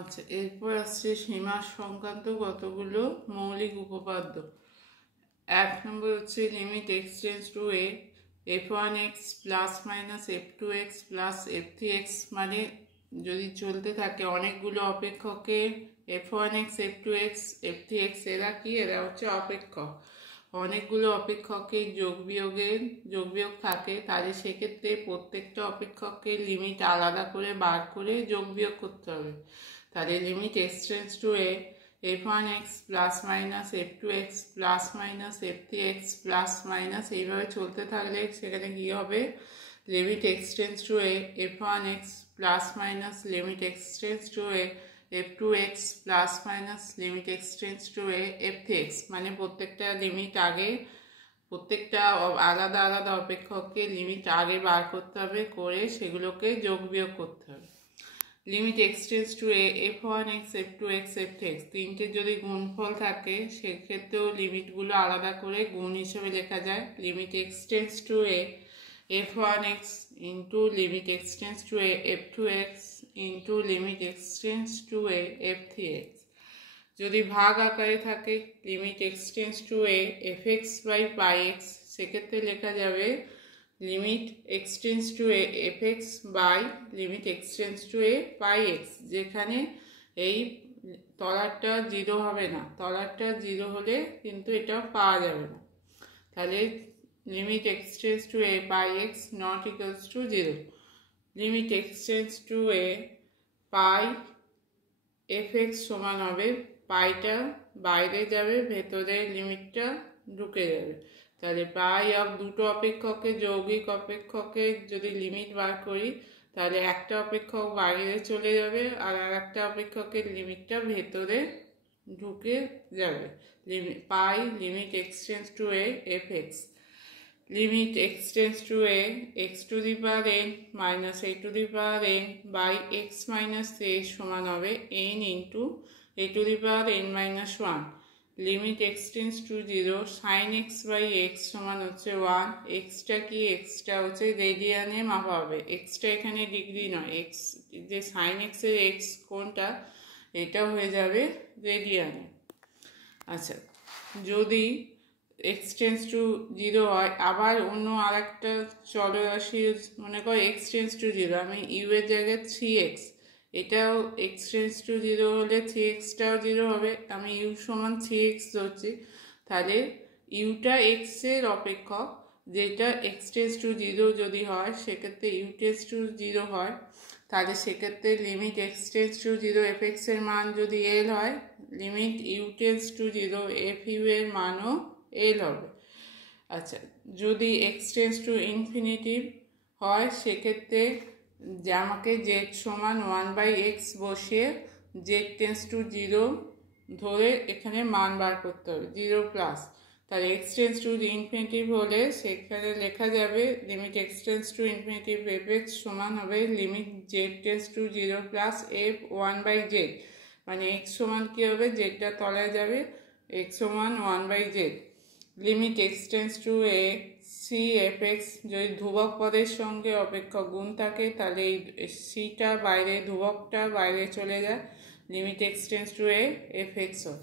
আচ্ছা, এরপর আসছে সীমা সংক্রান্ত কতগুলো মৌলিক উপপাদ্য। 1 নম্বর হচ্ছে limit x tends to a f1x plus minus f2x plus f3x, মানে যদি চলতে থাকে অনেকগুলো অপেক্ষকে f1x f2x f3x, এরা কি? এরা হচ্ছে অপেক্ষক। অনেকগুলো অপেক্ষকের যোগ বিয়োগ থাকে, তাহলে সেক্ষেত্রে প্রত্যেকটা অপেক্ষককে লিমিট আলাদা করে বার করে যোগ বিয়োগ করতে হবে। তাহলে limit x tends to a f1x plus minus f2x plus minus f3x plus minus, এইভাবে চলতে থাকলে সেখানে কী হবে? Limit x tends to a f1x plus minus limit x tends to a f2x plus minus limit x tends to a f3x, মানে প্রত্যেকটা limit আগে, প্রত্যেকটা আলাদা আলাদা অপেক্ষককে লিমিট আগে বার করতে হবে, করে সেগুলোকে যোগ বিয়োগ করতে হবে। Limit x tends to a f1x f2x f3x, তিনটে যদি গুণফল থাকে সেক্ষেত্রেও লিমিটগুলো আলাদা করে গুণ হিসেবে লেখা যায়। Limit x tends to a f1x into limit x tends to a f2x into limit x tends to a f3x। যদি ভাগ আকারে থাকে limit x tends to a fx by pi x, সেক্ষেত্রে লেখা যাবে limit x tends to a fx by limit x tends to a pi x, যেখানে এই তলারটা 0 হবে না, তলারটা 0 হলে কিন্তু এটা পাওয়া যাবে না। তাহলে limit x tends to a pi x not equals to 0। Limit x tends to a pi fx সমান হবে, পাইটা বাইরে যাবে, ভেতরে লিমিটটা ঢুকে যাবে। তাহলে পাই অফ দুটো অপেক্ষকের যৌগিক অপেক্ষকের যদি লিমিট বার করি, তাহলে একটা অপেক্ষক বাইরে চলে যাবে আর একটা অপেক্ষকের লিমিটটা ভেতরে ঢুকে যাবে। Pi limit x tends to a fx, limit x tends to a x to the power n minus a to the power n by x minus a সমান হবে n into a to the power n minus 1। Limit x tends to 0 sine x by x সমান হচ্ছে 1। Extra কি? Extra হচ্ছে রেডিয়ানে মাপা হবে, extra এখানে degree নয়, এক্স যে সাইন এক্সের এক্স কোনটা, এটা হয়ে যাবে রেডিয়ানে। আচ্ছা, যদি এক্স টেন্ডস টু 0 হয়, আবার অন্য আর একটা চলরাশি মনে করো এক্স টেন্ডস টু 0, আমি ইউ এর জায়গায় 3x, এটাও এক্স টেন্ডস টু 0 হলে 3xটাও 0 হবে, আমি ইউ সমান 3x ধরছি। তাহলে ইউটা এক্সের অপেক্ষক, যেটা এক্স টেন্ডস টু 0 যদি হয় সেক্ষেত্রে ইউ টেন্ডস টু 0 হয়, তাহলে সেক্ষেত্রে limit x tends to 0 fx এর মান যদি l হয়, limit u tends to 0 fu এর মানও l হবে। আচ্ছা, যদি এক্স টেন্ডস টু ইনফিনিটি হয় সেক্ষেত্রে যে আমাকে জেড সমান 1/x বসিয়ে জেড টেন্ডস টু 0 ধরে এখানে মান বার করতে হবে 0 প্লাস। তাহলে এক্স টেন্ডস টু ইনফিনিটিভ হলে সেখানে লেখা যাবে limit x tends two infinitive fx সমান হবে limit Z tends to 0 plus f 1/z, মানে এক্স সমান কী হবে? জেডটা তলায় যাবে, এক্স সমান 1/z। Limit x tends to a c fx, যদি ধ্রুবক পদের সঙ্গে অপেক্ষক গুণ থাকে তাহলে এই সিটা বাইরে, ধ্রুবকটা বাইরে চলে যায়, limit x tends to a fx হয়।